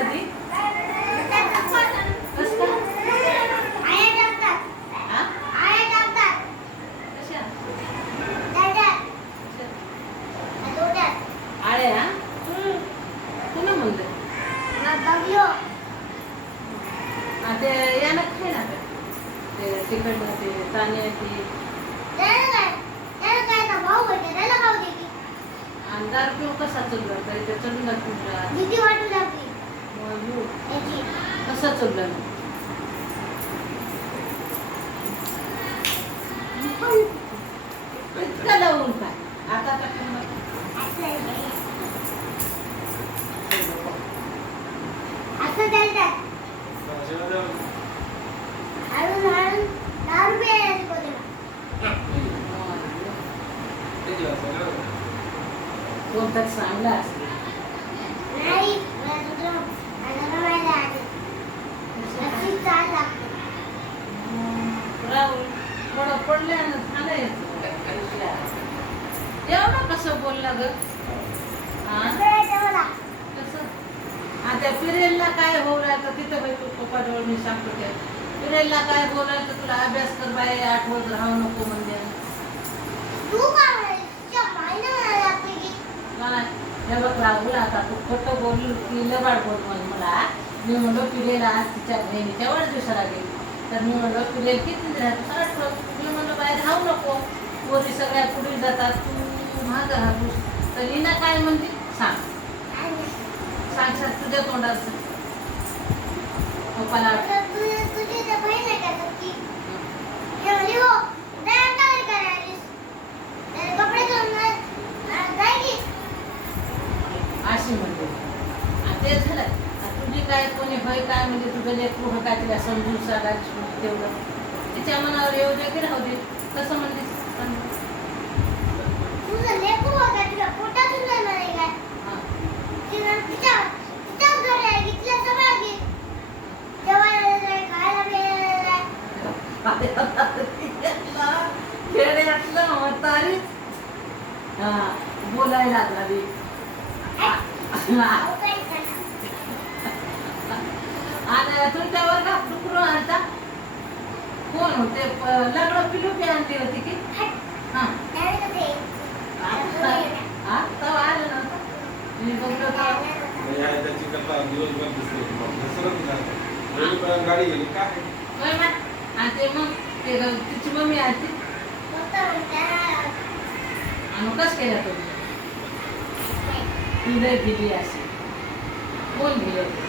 कधी कस का हा? कशा आळ्या पुन्हा म्हणलं ते यानं खाय ना ते तिकडनं ते ताण्याची अंधार पिऊ कसा चुरला तरी ते चढून कसा चुरला इतका लावून काय आता कोणता चांगला असतो राहुल थोडं पडल्यानं झालंय एवढं कसं बोलला ग कसं त्या पिरेलला काय होऊ राहिलं तिथं बाई तू पप्पाजवळ मी सांगतो त्या पिरेलला काय होऊ राहिलं तुला अभ्यास कर बाई आठवत राहू नको म्हणजे हे बघ राहुल आता तू खोटं बोलली की लबाड बोल मला मी म्हणलो पिरेला तिच्या बहिणीच्या वाढदिवसाला गेली तर मी म्हणलो पिरेल किती राहतो मी म्हणलो बाहेर राहू नको पोरी सगळ्या पुढे जातात तू मागं राहतोस तर लीना काय म्हणते सांग सांग तुझ्या तोंडात पप्पाला अशी म्हणते ते झालं तुझी काय कोणी होय काय म्हणजे तुझं लेकरू हो काय तिला समजून सांगायची तेवढं तिच्या मनावर येऊ दे की राहू दे कसं म्हणलीस खेड्यातलं म्हातारीच बोलायला लागली आणि तुमच्या वर्गात डुकरू आणता कोण होते लग्न पिलू पी आणली होती की हा तेव्हा आलं नव्हतं मी बघलो आणि ते मग ते तिची मम्मी आली आणि कस केला तुम्ही गेली अशी कोण गेलं